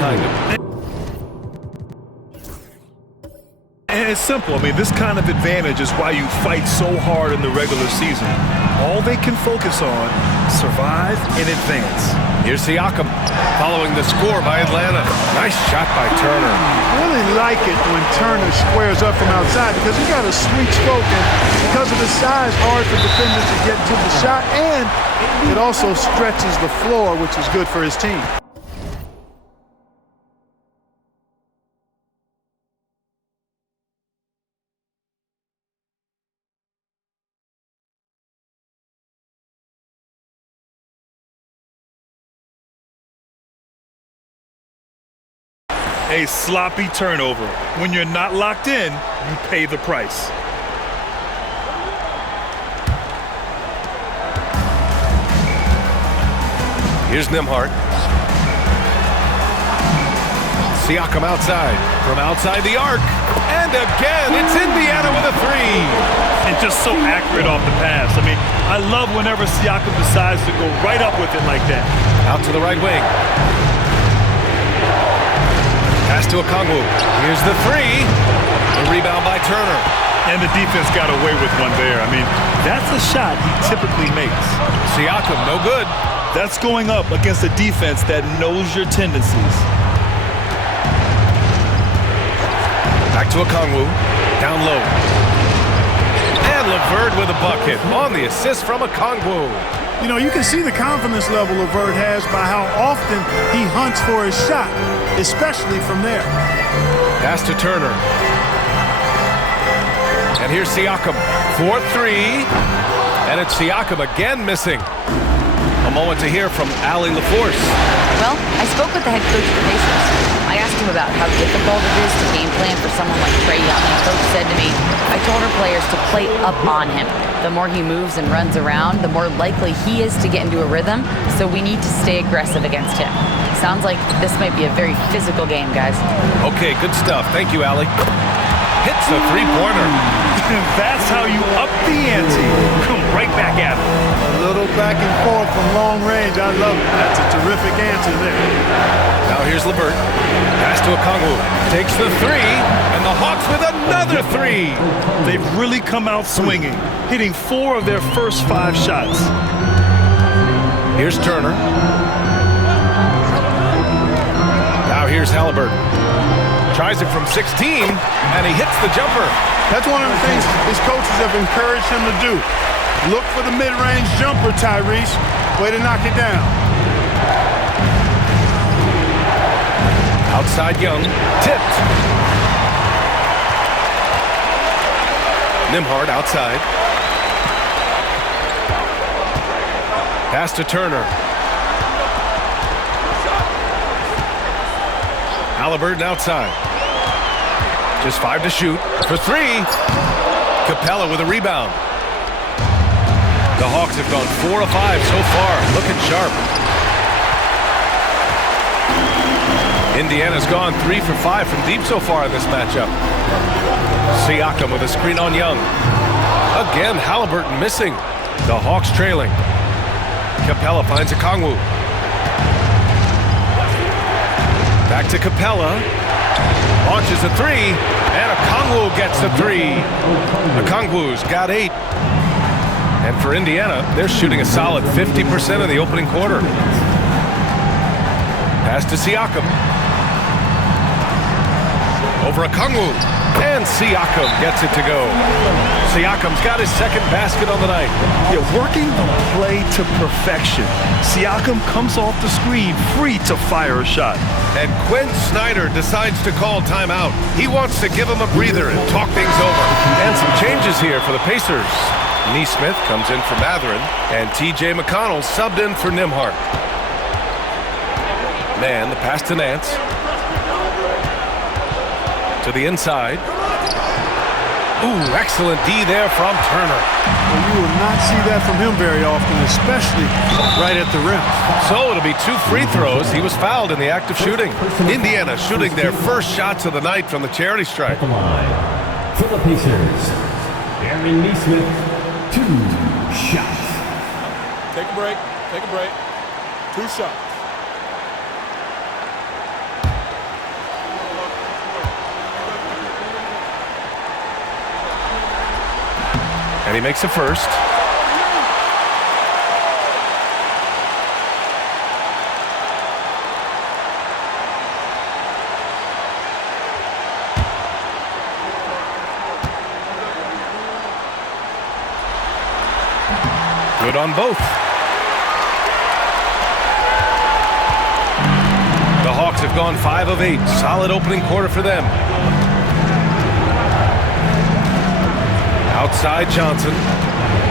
behind him. And it's simple. I mean, this kind of advantage is why you fight so hard in the regular season. All they can focus on, survive and advance. Here's Siakam following the score by Atlanta. Nice shot by Turner. I really like it when Turner squares up from outside because he's got a sweet stroke, and because of his size, hard for defenders to get to the shot, and it also stretches the floor, which is good for his team. A sloppy turnover. When you're not locked in, you pay the price. Here's Nembhard. Siakam outside. From outside the arc. And again, it's Indiana with a three. And just so accurate off the pass. I mean, I love whenever Siakam decides to go right up with it like that. Out to the right wing. Pass to Okongwu. Here's the three. The rebound by Turner. And the defense got away with one there. I mean, that's a shot he typically makes. Siakam, no good. That's going up against a defense that knows your tendencies. Back to Okongwu. Down low. And LeVert with a bucket on the assist from Okongwu. You know, you can see the confidence level LeVert has by how often he hunts for his shot, especially from there. Pass to Turner. And here's Siakam for three. And it's Siakam again missing. A moment to hear from Allie LaForce. Well, I spoke with the head coach of the Pacers. I asked him about how difficult it is to game plan for someone like Trae Young. And coach said to me, I told our players to play up on him. The more he moves and runs around, the more likely he is to get into a rhythm, so we need to stay aggressive against him. Sounds like this might be a very physical game, guys. Okay, good stuff. Thank you, Allie. Hits the three-pointer. That's how you up the ante. Come right back at it. A little back and forth from long range. I love it. That's a terrific answer there. Now here's LeVert. Pass to Okongwu. Takes the three, and the Hawks with another three. They've really come out swinging, hitting 4 of their first 5 shots. Here's Turner. Now here's Halliburton. Tries it from 16, and he hits the jumper. That's one of the things his coaches have encouraged him to do. Look for the mid-range jumper, Tyrese. Way to knock it down. Outside Young. Tipped. Nembhard outside. Pass to Turner. Halliburton outside. Just 5 to shoot. For 3. Capella with a rebound. The Hawks have gone 4 of 5 so far. Looking sharp. Indiana's gone 3 for 5 from deep so far in this matchup. Siakam with a screen on Young. Again, Halliburton missing. The Hawks trailing. Capella finds Okongwu. Back to Capella. Launches a 3, and Okongwu gets the 3. Okongwu's got 8. And for Indiana, they're shooting a solid 50% in the opening quarter. Pass to Siakam. Over Okongwu. And Siakam gets it to go. Siakam's got his second basket on the night. Yeah, working the play to perfection. Siakam comes off the screen free to fire a shot. And Quinn Snyder decides to call timeout. He wants to give him a breather and talk things over. And some changes here for the Pacers. Nesmith comes in for Mathurin, and T.J. McConnell subbed in for Nembhard. Man, the pass to Nance. To the inside. Ooh, excellent D there from Turner. Well, you will not see that from him very often, especially right at the rim. So it'll be 2 free throws. He was fouled in the act of shooting. Indiana shooting their first shots of the night from the charity stripe. For the Pacers, Aaron Nesmith, 2 shots. Take a break. Take a break. 2 shots. And he makes a first. Good on both. The Hawks have gone 5 of 8. Solid opening quarter for them. Outside Johnson.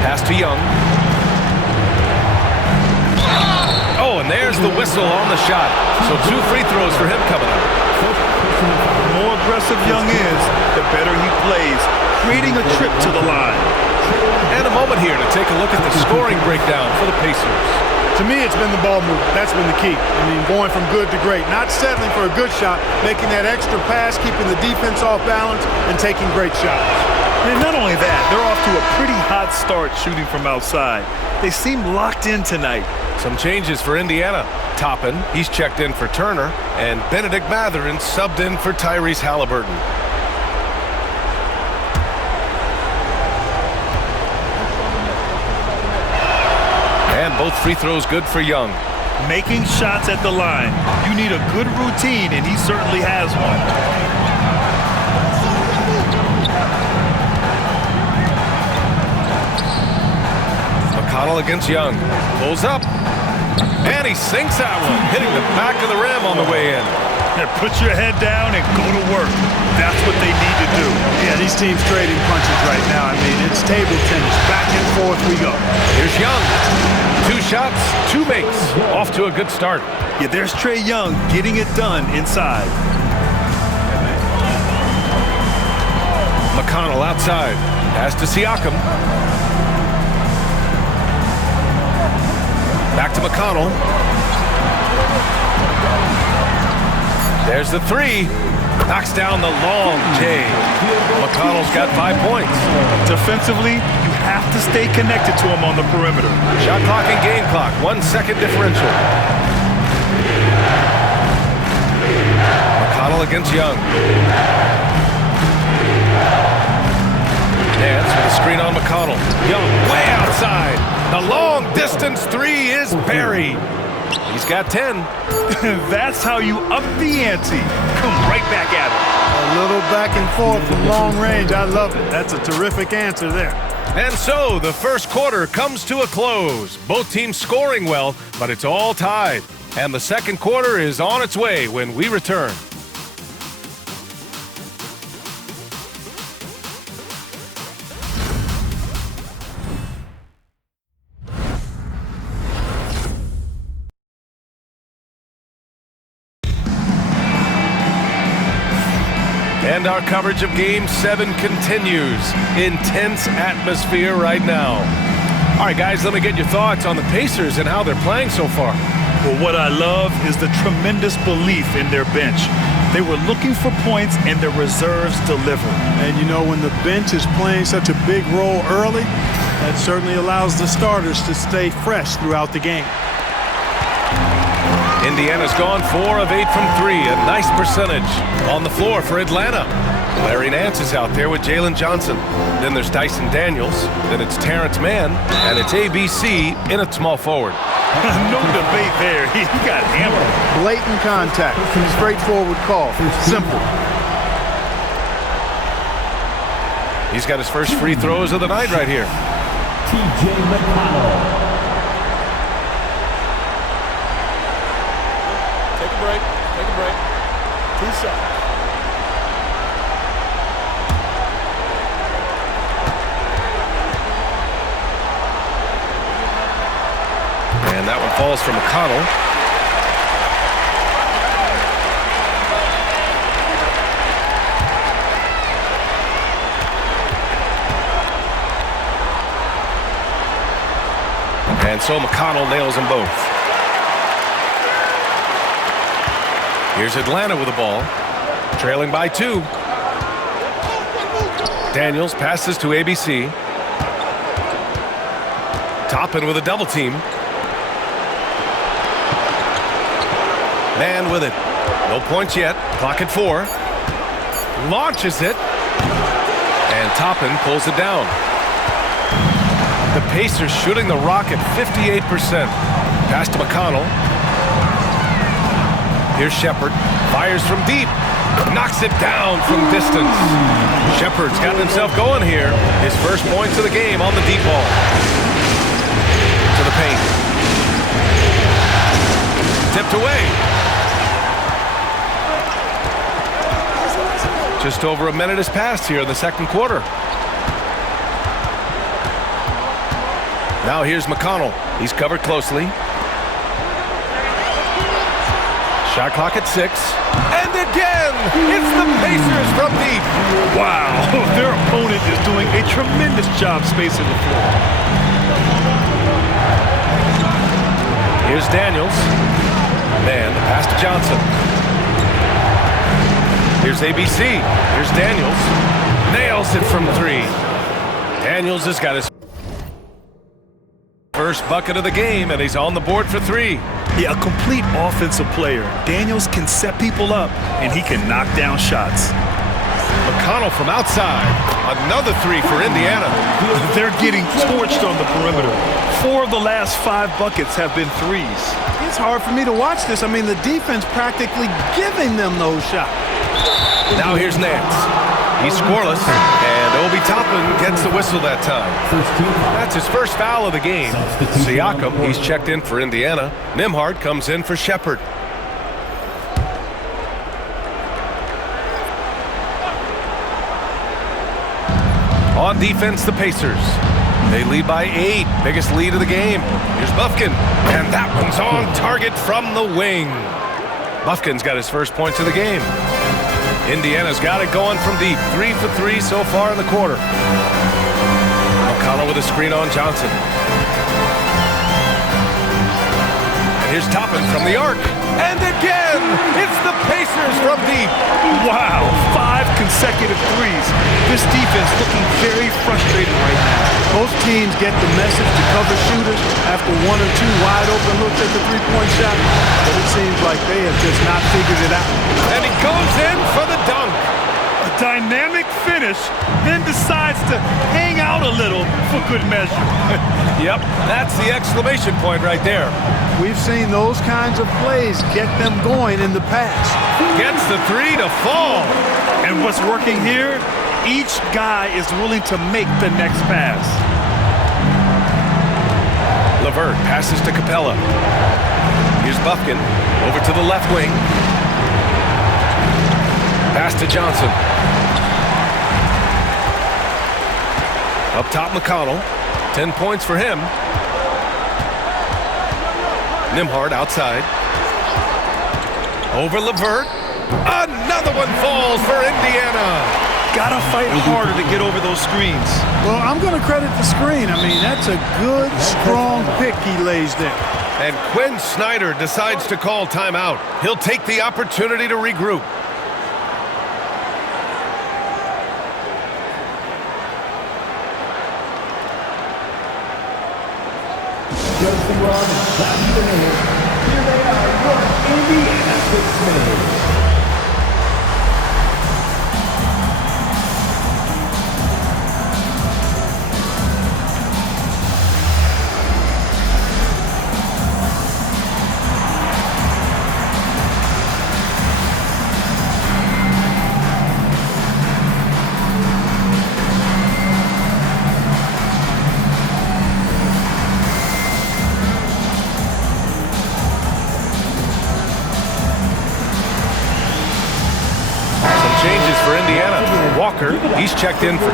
Pass to Young. Oh, and there's the whistle on the shot. So 2 free throws for him coming up. The more aggressive Young is, the better he plays, creating a trip to the line. And a moment here to take a look at the scoring breakdown for the Pacers. To me, it's been the ball movement. That's been the key. I mean, going from good to great. Not settling for a good shot, making that extra pass, keeping the defense off balance, and taking great shots. And not only that, they're off to a pretty hot start shooting from outside. They seem locked in tonight. Some changes for Indiana. Toppin, he's checked in for Turner, and Benedict Mathurin subbed in for Tyrese Halliburton. And both free throws good for Young. Making shots at the line. You need a good routine, and he certainly has one. McConnell against Young. Pulls up. And he sinks that one, hitting the back of the rim on the way in. Yeah, put your head down and go to work. That's what they need to do. Yeah, these teams trading punches right now. I mean, it's table tennis. Back and forth we go. Here's Young. 2 shots, 2 makes. Off to a good start. Yeah, there's Trae Young getting it done inside. McConnell outside. Pass to Siakam. Back to McConnell. There's the 3. Knocks down the long J. McConnell's got 5 points. Defensively, you have to stay connected to him on the perimeter. Shot clock and game clock. 1 second differential. McConnell against Young. Dance with a screen on McConnell. Young way outside. The long distance 3 is buried. He's got 10. That's how you up the ante. Come right back at him. A little back and forth from long range. I love it. That's a terrific answer there. And so the first quarter comes to a close. Both teams scoring well, but it's all tied. And the second quarter is on its way when we return. And our coverage of Game 7 continues. Intense atmosphere right now. All right, guys, let me get your thoughts on the Pacers and how they're playing so far. Well, what I love is the tremendous belief in their bench. They were looking for points, and their reserves deliver. And, you know, when the bench is playing such a big role early, that certainly allows the starters to stay fresh throughout the game. Indiana's gone 4 of 8 from 3, a nice percentage. On the floor for Atlanta, Larry Nance is out there with Jalen Johnson. Then there's Dyson Daniels, then it's Terrence Mann, and it's ABC in a small forward. No debate there. He got hammered. Blatant contact. Straightforward call. Simple. He's got his first free throws of the night right here. TJ McConnell. Take a break. Take a break. 2 shots. And that one falls for McConnell. And so McConnell nails them both. Here's Atlanta with the ball, trailing by 2. Daniels passes to ABC. Toppin with a double team. Man with it. No points yet. Clock at 4. Launches it. And Toppin pulls it down. The Pacers shooting the rock at 58%. Pass to McConnell. Here's Shepherd. Fires from deep. Knocks it down from distance. Shepherd's gotten himself going here. His first points of the game on the deep ball. To the paint. Tipped away. Just over a minute has passed here in the second quarter. Now here's McConnell. He's covered closely. Shot clock at 6. And again, it's the Pacers from deep. Wow, their opponent is doing a tremendous job spacing the floor. Here's Daniels. Man, the pass to Johnson. Here's ABC. Here's Daniels. Nails it from 3. Daniels has got his first bucket of the game, and he's on the board for 3. Yeah, a complete offensive player. Daniels can set people up, and he can knock down shots. McConnell from outside. Another 3 for Indiana. They're getting torched on the perimeter. 4 of the last 5 buckets have been threes. It's hard for me to watch this. I mean, the defense practically giving them those shots. Now here's Nance. He's scoreless, and Obi Toppin gets the whistle that time. That's his first foul of the game. Siakam, he's checked in for Indiana. Nembhard comes in for Shepherd. On defense, the Pacers. They lead by 8, biggest lead of the game. Here's Bufkin, and that one's on target from the wing. Bufkin's got his first points of the game. Indiana's got it going from deep. 3 for 3 so far in the quarter. McConnell with a screen on Johnson. And here's Toppin from the arc. And again, it's the Pacers from deep. Wow, 5 consecutive threes. This defense looking very frustrated right now. Both teams get the message to cover shooters after 1 or 2 wide open looks at the three-point shot, but it seems like they have just not figured it out. And he goes in for the dunk. A dynamic finish, then decides to hang out a little for good measure. Yep, that's the exclamation point right there. We've seen those kinds of plays get them going in the past. Gets the 3 to fall. And what's working here? Each guy is willing to make the next pass. LeVert passes to Capella. Here's Bufkin over to the left wing. Pass to Johnson. Up top, McConnell. 10 points for him. Nembhard outside. Over LeVert. Another one falls for Indiana. Gotta fight harder to get over those screens. Well, I'm going to credit the screen. I mean, that's a good, strong pick he lays there. And Quinn Snyder decides to call timeout. He'll take the opportunity to regroup. Just run, back to the minute. Here they are, your Indiana 6 minutes. Changes for Indiana. Walker, he's checked in for...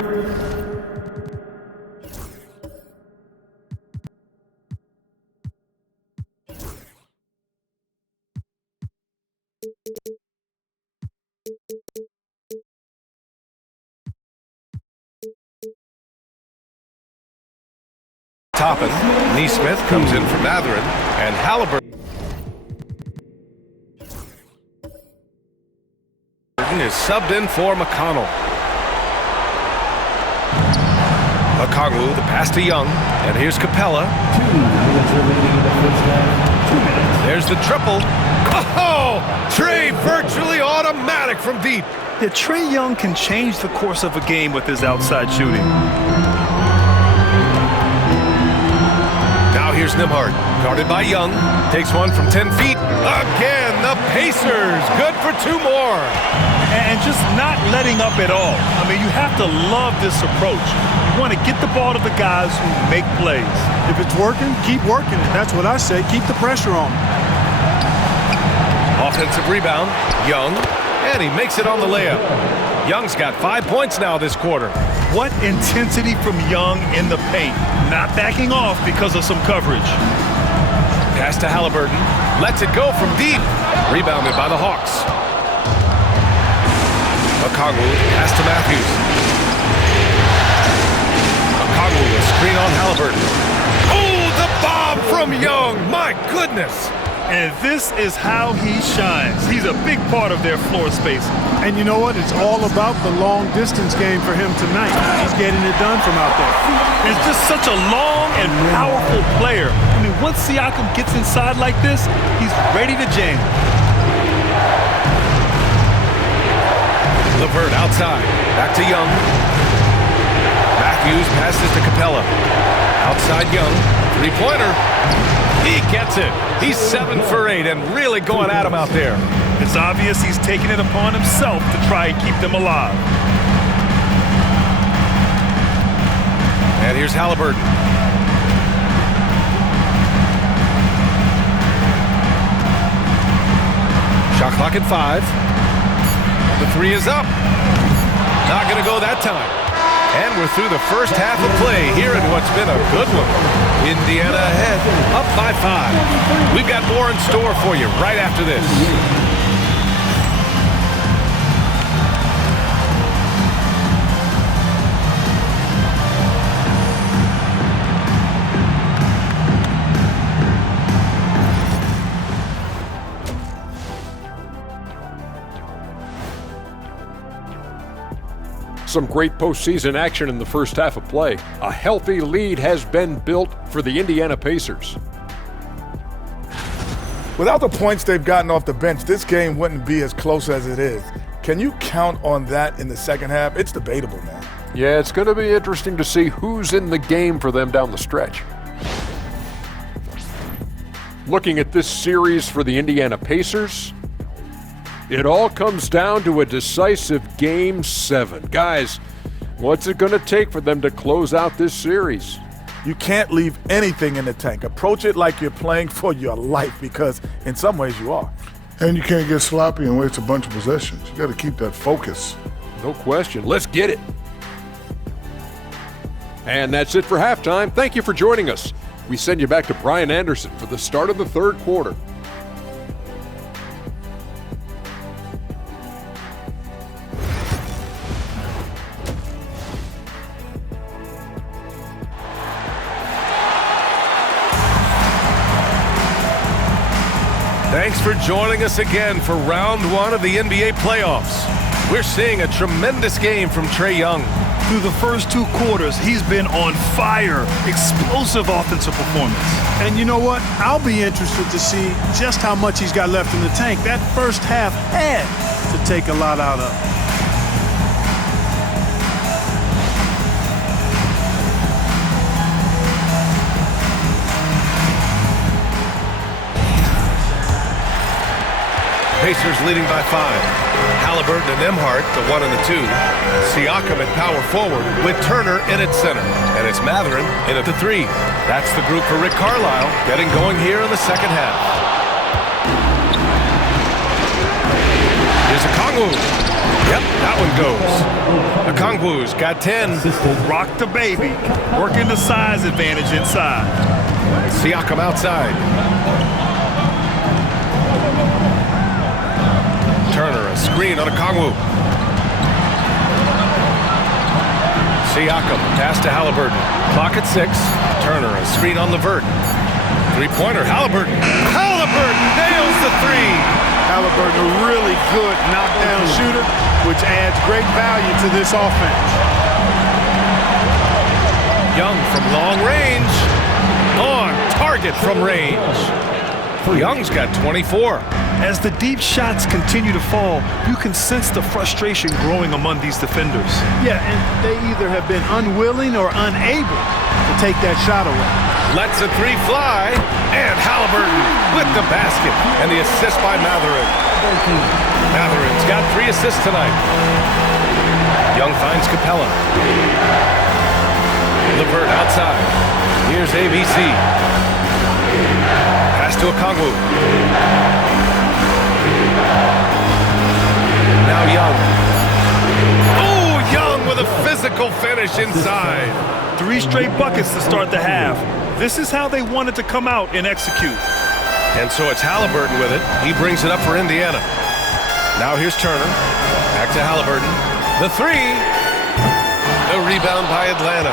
Toppin. Neesmith comes in for Mathurin, and Halliburton is subbed in for McConnell. Okongwu, the pass to Young, and here's Capella. 2 minutes remaining in the first half. 2 minutes. There's the triple. Oh, Trey virtually automatic from deep. Yeah, Trae Young can change the course of a game with his outside shooting. here's Nembhard. Guarded by Young. Takes one from 10 feet. Again, the Pacers. Good for 2 more. And just not letting up at all. I mean, you have to love this approach. You want to get the ball to the guys who make plays. If it's working, keep working it. That's what I say. Keep the pressure on. Offensive rebound. Young. And he makes it on the layup. Young's got 5 points now this quarter. What intensity from Young in the paint. Not backing off because of some coverage. Pass to Halliburton. Lets it go from deep. Rebounded by the Hawks. Okongwu, pass to Matthews. Okongwu, a screen on Halliburton. Oh, the bomb from Young. My goodness. And this is how he shines. He's a big part of their floor spacing. And you know what? It's all about the long distance game for him tonight. He's getting it done from out there. He's just such a long and powerful player. I mean, once Siakam gets inside like this, he's ready to jam. LeVert outside. Back to Young. Matthews passes to Capella. Outside Young. Three-pointer. He gets it. He's 7 for 8 and really going at him out there. It's obvious he's taking it upon himself to try and keep them alive. And here's Halliburton. Shot clock at 5. The 3 is up. Not going to go that time. And we're through the first half of play here in what's been a good one. Indiana ahead, up by 5. We've got more in store for you right after this. Some great postseason action in the first half of play. A healthy lead has been built for the Indiana Pacers. Without the points they've gotten off the bench, this game wouldn't be as close as it is. Can you count on that in the second half? It's debatable, man. Yeah, it's going to be interesting to see who's in the game for them down the stretch. Looking at this series for the Indiana Pacers, it all comes down to a decisive Game 7. Guys, what's it going to take for them to close out this series? You can't leave anything in the tank. Approach it like you're playing for your life, because in some ways you are. And you can't get sloppy and waste a bunch of possessions. You got to keep that focus. No question. Let's get it. And that's it for halftime. Thank you for joining us. We send you back to Brian Anderson for the start of the third quarter. Thanks for joining us again for round 1 of the NBA playoffs. We're seeing a tremendous game from Trae Young. Through the first 2 quarters, he's been on fire. Explosive offensive performance. And you know what? I'll be interested to see just how much he's got left in the tank. That first half had to take a lot out of. Pacers leading by 5. Halliburton and Nembhard, the 1 and the 2. Siakam at power forward with Turner in at center. And it's Mathurin in at the 3. That's the group for Rick Carlisle getting going here in the second half. Here's Okongwu. Yep, that one goes. Okongwu's got 10. Rock the baby. Working the size advantage inside. Siakam outside. Turner, a screen on Okongwu. Siakam, pass to Halliburton. Clock at 6. Turner, a screen on LeVert. Three-pointer, Halliburton. Halliburton nails the 3. Halliburton, a really good knockdown shooter, which adds great value to this offense. Young from long range. On target from range. Young's got 24. As the deep shots continue to fall, you can sense the frustration growing among these defenders. Yeah, and they either have been unwilling or unable to take that shot away. Lets a three fly, and Halliburton with the basket and the assist by Mathurin. Matherin's got 3 assists tonight. Young finds Capella. LeVert outside. Here's ABC. Pass to Okongwu. Now Young. Oh, Young with a physical finish inside. 3 straight buckets to start the half. This is how they wanted to come out and execute. And so it's Halliburton with it. He brings it up for Indiana. Now here's Turner. Back to Halliburton. The 3. The rebound by Atlanta.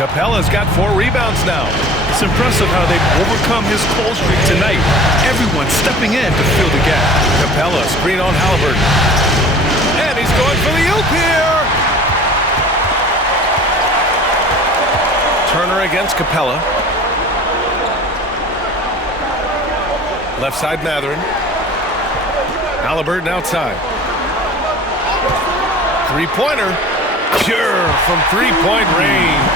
Capella's got 4 rebounds now. It's impressive how they've overcome his cold streak tonight. Everyone stepping in to fill the gap. Capella screen on Halliburton. And he's going for the oop here. Turner against Capella. Left side Mathurin. Halliburton outside. Three-pointer. Pure from three-point range.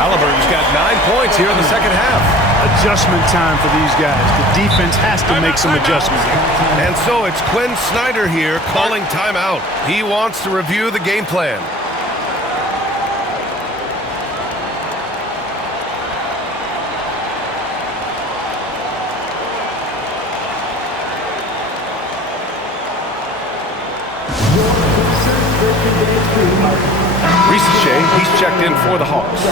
Halliburton's got 9 points here in the second half. Adjustment time for these guys. The defense has to make some adjustments. And so it's Quinn Snyder here calling timeout. He wants to review the game plan. Reese Shea, he's checked in for the Hawks.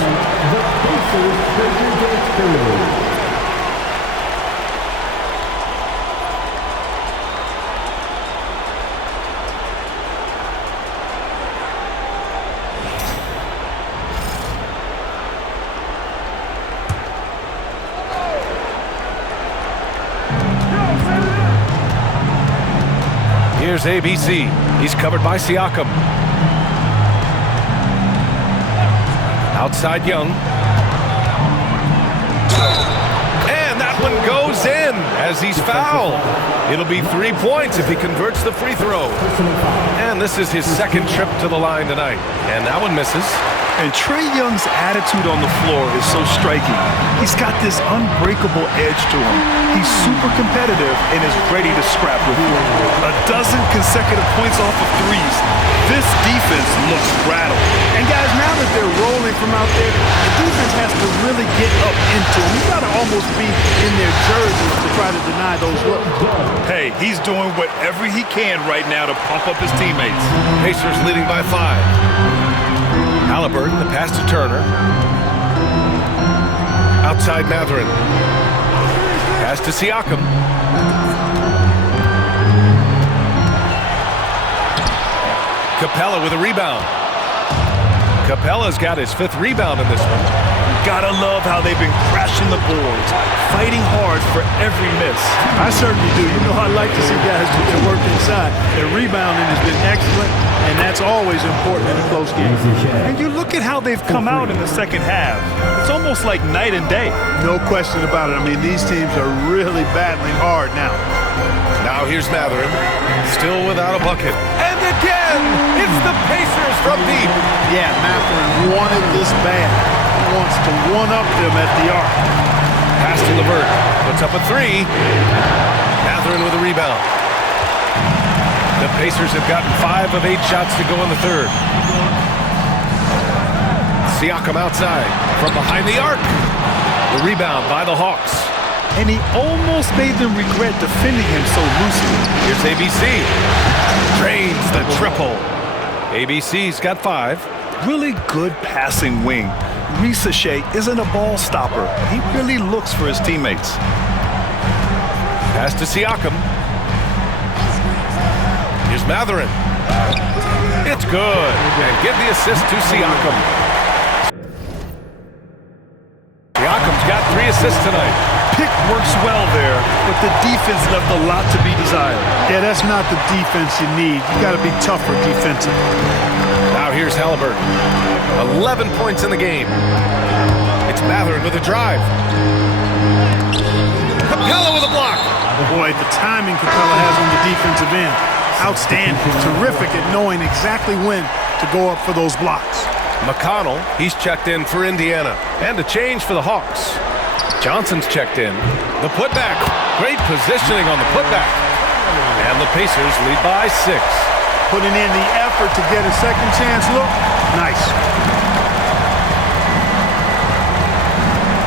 Here's ABC. He's covered by Siakam. Outside Young. And that one goes in as he's fouled. It'll be 3 points if he converts the free throw. And this is his second trip to the line tonight. And that one misses. And Trae Young's attitude on the floor is so striking. He's got this unbreakable edge to him. He's super competitive and is ready to scrap with you. 12 consecutive points off of threes. This defense looks rattled. And guys, now that they're rolling from out there, the defense has to really get up into them. You got to almost be in their jerseys to try to deny those looks. Hey, he's doing whatever he can right now to pump up his teammates. Pacers leading by 5. Halliburton, the pass to Turner. Outside Mathurin. Pass to Siakam. Capella with a rebound. Capella's got his 5th rebound in this one. Gotta love how they've been crashing the boards, fighting hard for every miss. I certainly do. You know, I like to see guys who can work inside. Their rebounding has been excellent, and that's always important in a close game. And you look at how they've come out in the second half. It's almost like night and day. No question about it. I mean, these teams are really battling hard now. Now here's Mathurin, still without a bucket. And again, it's the Pacers from deep. Yeah, Mathurin wanted this bad. He wants to one-up them at the arc. Pass to LeVert, puts up a 3. Mathurin with a rebound. The Pacers have gotten 5 of 8 shots to go in the third. Siakam outside, from behind the arc. The rebound by the Hawks. And he almost made them regret defending him so loosely. Here's ABC. Drains the triple. ABC's got 5. Really good passing wing. Reese Shea isn't a ball stopper. He really looks for his teammates. Pass to Siakam. Here's Mathurin. It's good. And give the assist to Siakam. Siakam's got 3 assists tonight. Pick works well there, but the defense left a lot to be desired. Yeah, that's not the defense you need. You got to be tougher defensively. Now here's Halliburton. 11 points in the game. It's Mathurin with a drive. Capella with a block. Boy, the timing Capella has on the defensive end. Outstanding. Terrific at knowing exactly when to go up for those blocks. McConnell, he's checked in for Indiana. And a change for the Hawks. Johnson's checked in. The putback. Great positioning on the putback. And the Pacers lead by 6. Putting in the effort to get a second chance look. Nice.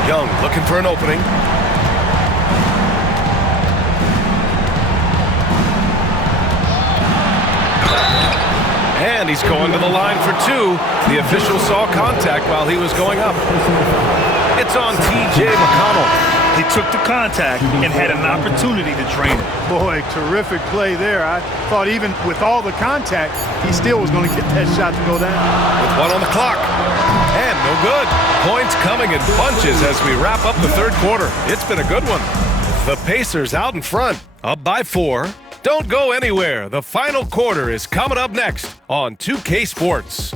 Young looking for an opening. And he's going to the line for 2. The official saw contact while he was going up. It's on T.J. McConnell. He took the contact and had an opportunity to drain it. Boy, terrific play there. I thought even with all the contact, he still was going to get that shot to go down. With 1 on the clock. And no good. Points coming in bunches as we wrap up the third quarter. It's been a good one. The Pacers out in front, up by 4. Don't go anywhere. The final quarter is coming up next on 2K Sports.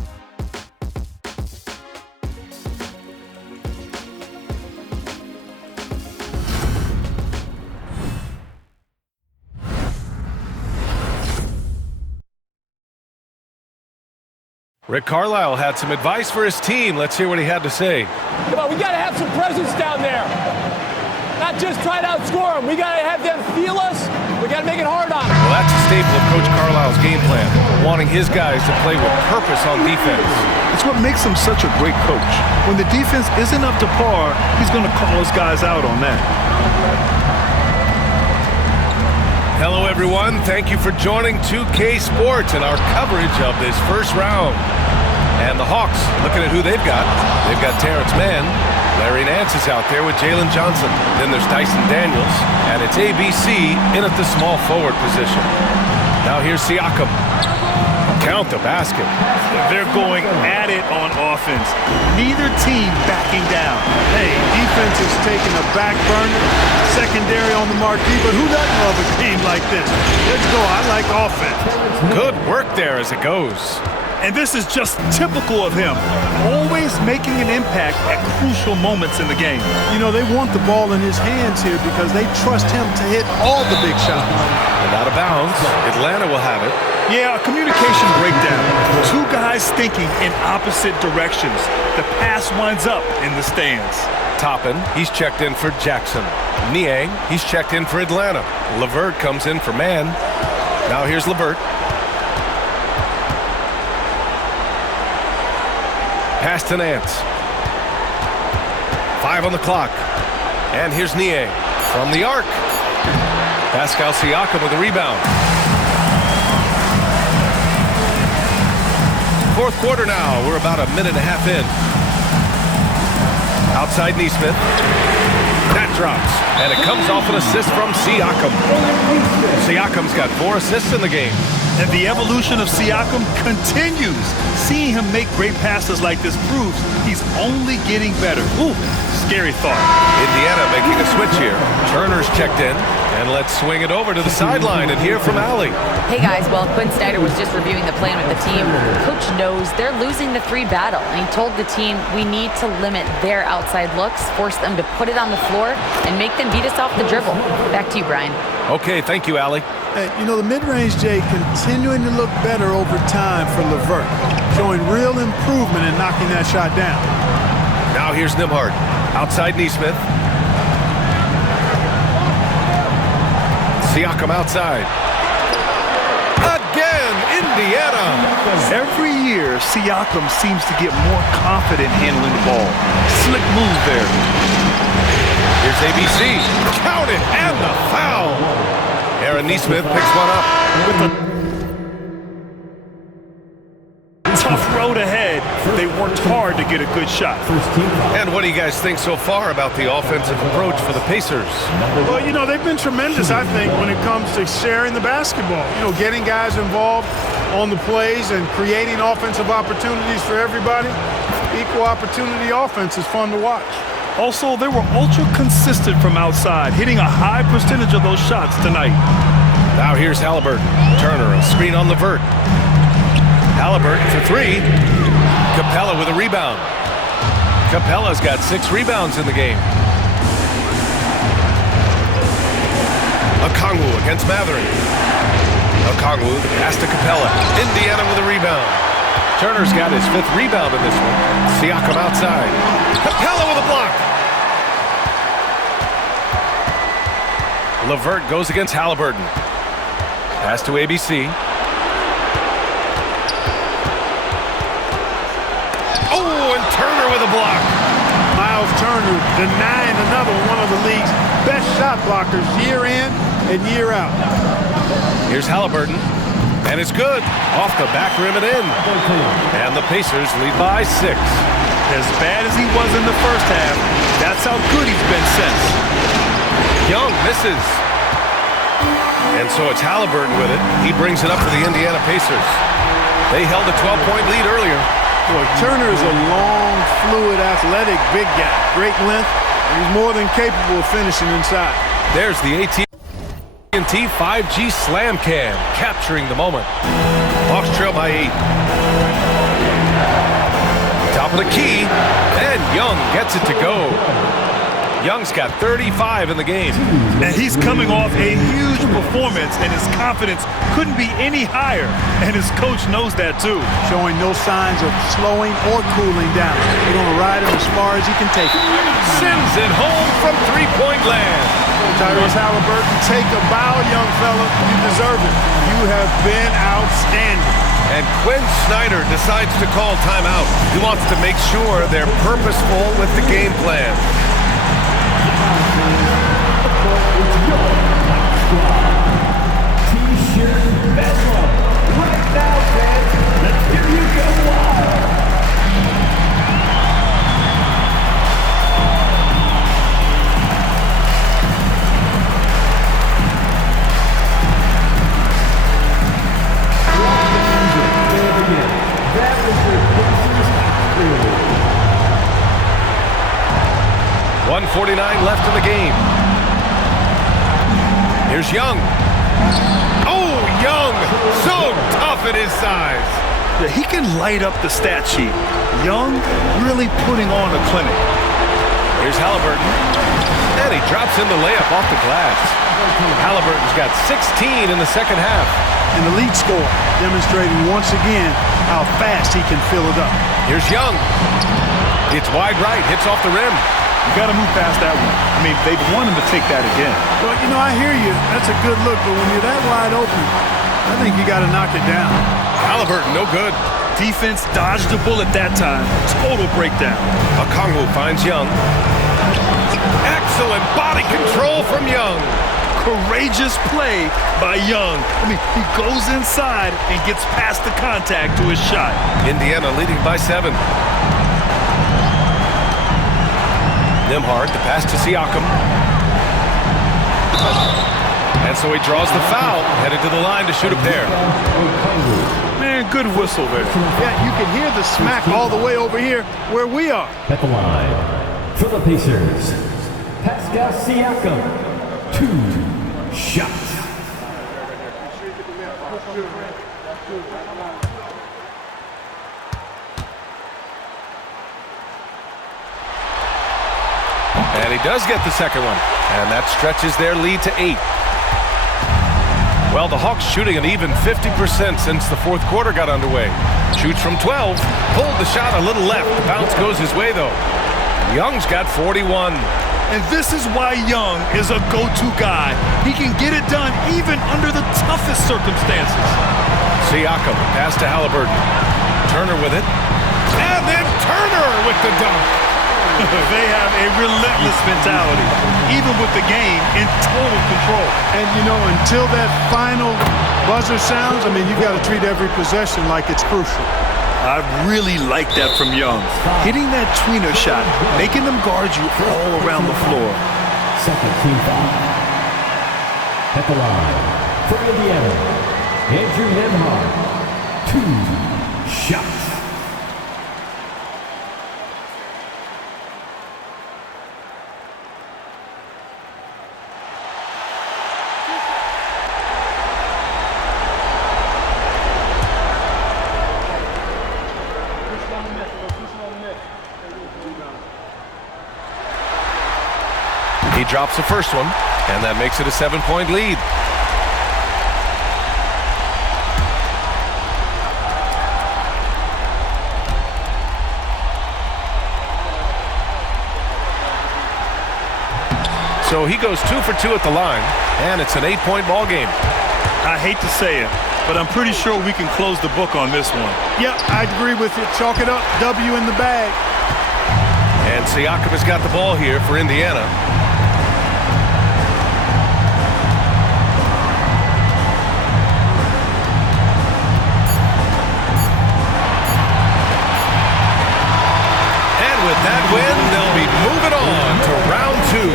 Rick Carlisle had some advice for his team. Let's hear what he had to say. Come on, we got to have some presence down there. Not just try to outscore them. We got to have them feel us. We got to make it hard on them. Well, that's a staple of Coach Carlisle's game plan, wanting his guys to play with purpose on defense. It's what makes him such a great coach. When the defense isn't up to par, he's going to call his guys out on that. Hello, everyone. Thank you for joining 2K Sports and our coverage of this first round. And the Hawks, looking at who they've got. They've got Terrence Mann. Larry Nance is out there with Jalen Johnson. Then there's Dyson Daniels. And it's ABC in at the small forward position. Now here's Siakam. Count the basket. They're going at it on offense. Neither team backing down. Hey, defense is taking a back burner, secondary on the marquee, but who doesn't love a game like this? Let's go. I like offense. Good work there as it goes. And this is just typical of him, always making an impact at crucial moments in the game. You know, they want the ball in his hands here because they trust him to hit all the big shots. And out of bounds, Atlanta will have it. Yeah, a communication breakdown. 2 guys thinking in opposite directions. The pass winds up in the stands. Toppin, he's checked in for Jackson. Niang, he's checked in for Atlanta. LeVert comes in for Mann. Now here's LeVert. Pass to Nance. 5 on the clock. And here's Niang from the arc. Pascal Siakam with a rebound. Fourth quarter now. We're about a minute and a half in. Outside Nesmith. That drops. And it comes off an assist from Siakam. Siakam's got 4 assists in the game. And the evolution of Siakam continues. Seeing him make great passes like this proves he's only getting better. Ooh, scary thought. Indiana making a switch here. Turner's checked in. And let's swing it over to the sideline and hear from Allie. Hey guys, well, Quinn Snyder was just reviewing the plan with the team. Coach knows they're losing the 3 battle, and he told the team we need to limit their outside looks, force them to put it on the floor, and make them beat us off the dribble. Back to you, Brian. Okay, thank you, Allie. You know, the mid-range, Jay, continuing to look better over time for LeVert, showing real improvement in knocking that shot down. Now here's Nembhard. Outside Nesmith. Siakam outside. Again, Indiana. Every year, Siakam seems to get more confident handling the ball. Slick move there. Here's ABC. Count it, and the foul. Aaron Nesmith picks one up. With a tough road ahead, they worked hard to get a good shot. And what do you guys think so far about the offensive approach for the Pacers? Well, you know, they've been tremendous, I think, when it comes to sharing the basketball. You know, getting guys involved on the plays and creating offensive opportunities for everybody. Equal opportunity offense is fun to watch. Also, they were ultra consistent from outside, hitting a high percentage of those shots tonight. Now here's Halliburton. Turner, a screen on LeVert. Halliburton for 3. Capella with a rebound. Capella's got 6 rebounds in the game. Okongwu against Matherin. Okongwu, the pass to Capella. Indiana with a rebound. Turner's got his 5th rebound in this one. Siakam outside. Capella with a block. LeVert goes against Halliburton. Pass to ABC. Oh, and Turner with a block. Miles Turner denying another one of the league's best shot blockers year in and year out. Here's Halliburton. And it's good. Off the back rim and in. And the Pacers lead by 6. As bad as he was in the first half, that's how good he's been since. Young misses. And so it's Halliburton with it. He brings it up for the Indiana Pacers. They held a 12-point lead earlier. Boy, Turner is a long, fluid, athletic, big guy. Great length, and he's more than capable of finishing inside. There's the AT&T 5G Slam Cam, capturing the moment. Hawks trail by 8. Top of the key, and Young gets it to go. Young's got 35 in the game. And he's coming off a huge performance, and his confidence couldn't be any higher. And his coach knows that, too. Showing no signs of slowing or cooling down. They're going to ride him as far as he can take it. Sends it home from three-point land. Tyrese Halliburton, take a bow, young fella. You deserve it. You have been outstanding. And Quinn Snyder decides to call timeout. He wants to make sure they're purposeful with the game plan. T-shirt bedlam. Right now, fans, let's hear you go wild. That was your Pacers afternoon. 1:49 left in the game. Here's Young. Oh, Young, so tough at his size. Yeah, he can light up the stat sheet. Young really putting on a clinic. Here's Halliburton. And he drops in the layup off the glass. Halliburton's got 16 in the second half. And the lead scorer demonstrating once again how fast he can fill it up. Here's Young. It's wide right, hits off the rim. You got to move past that one. I mean, they want him to take that again. Well, you know, I hear you. That's a good look, but when you're that wide open, I think you got to knock it down. Halliburton, no good. Defense dodged the bullet that time. Total breakdown. Okongwu finds Young. Excellent body control from Young. Courageous play by Young. I mean, he goes inside and gets past the contact to his shot. Indiana leading by 7. Nembhard, the pass to Siakam. And so he draws the foul, headed to the line to shoot a pair. Man, good whistle there. Yeah, you can hear the smack all the way over here where we are. At the line, for the Pacers, Pascal Siakam, 2 shots. And he does get the second one. And that stretches their lead to 8. Well, the Hawks shooting an even 50% since the fourth quarter got underway. Shoots from 12, pulled the shot a little left. The bounce goes his way, though. Young's got 41. And this is why Young is a go-to guy. He can get it done even under the toughest circumstances. Siakam, pass to Halliburton. Turner with it. And then Turner with the dunk. They have a relentless mentality, even with the game in total control. And, you know, until that final buzzer sounds, I mean, you've got to treat every possession like it's crucial. I really like that from Young. Hitting that tweener shot, making them guard you all around the floor. Second team foul. At the line, for Indiana, Andrew Nembhard, 2 shots. He drops the first one, and that makes it a 7-point lead. So he goes 2 for 2 at the line, and it's an 8-point ball game. I hate to say it, but I'm pretty sure we can close the book on this one. Yep, I agree with you. Chalk it up. W in the bag. And Siakam has got the ball here for Indiana. With that win, they'll be moving on to round 2.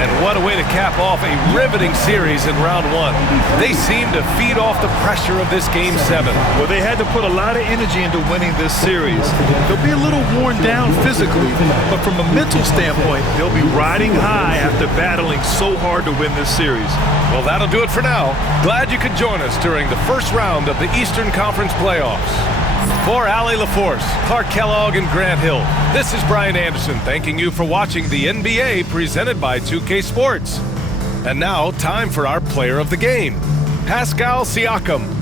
And what a way to cap off a riveting series in round 1. They seem to feed off the pressure of this Game 7. Well, they had to put a lot of energy into winning this series. They'll be a little worn down physically, but from a mental standpoint, they'll be riding high after battling so hard to win this series. Well, that'll do it for now. Glad you could join us during the first round of the Eastern Conference playoffs. For Allie LaForce, Clark Kellogg, and Grant Hill, this is Brian Anderson thanking you for watching the NBA presented by 2K Sports. And now, time for our player of the game, Pascal Siakam.